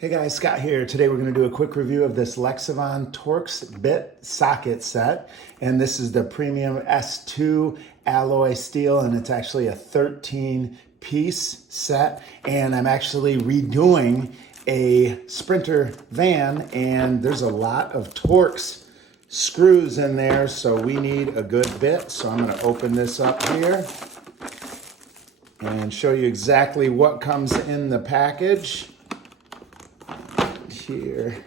Hey guys, Scott here. Today we're going to do a quick review of this LEXIVON Torx bit socket set. And this is the premium S2 alloy steel, and it's actually a 13-piece set. And I'm actually redoing a Sprinter van, and there's a lot of Torx screws in there, so we need a good bit. So I'm going to open this up here and show you exactly what comes in the package. Here.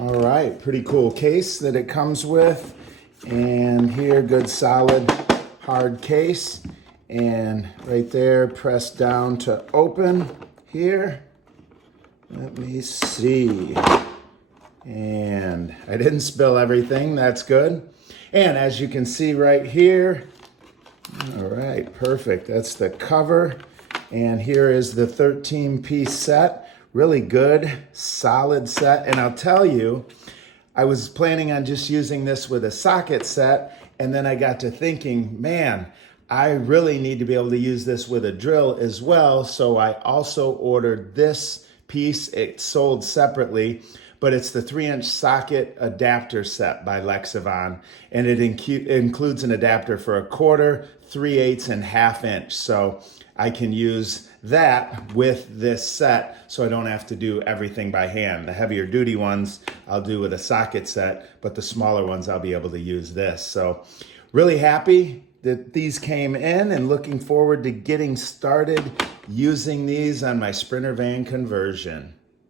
All right, pretty cool case that it comes with. And here, good solid hard case. And right there, press down to open here. Let me see. And I didn't spill everything, that's good. And as you can see right here, all right, perfect. That's the cover. And here is the 13-piece set. Really good, solid set. And I'll tell you, I was planning on just using this with a socket set, and then I got to thinking, man, I really need to be able to use this with a drill as well. So I also ordered this piece. It's sold separately, but it's the 3-inch socket adapter set by LEXIVON, and it includes an adapter for 1/4, 3/8, and 1/2 inch. So I can use that with this set, so I don't have to do everything by hand. The heavier duty ones I'll do with a socket set, but the smaller ones I'll be able to use this. So really happy that these came in, and looking forward to getting started using these on my Sprinter van conversion.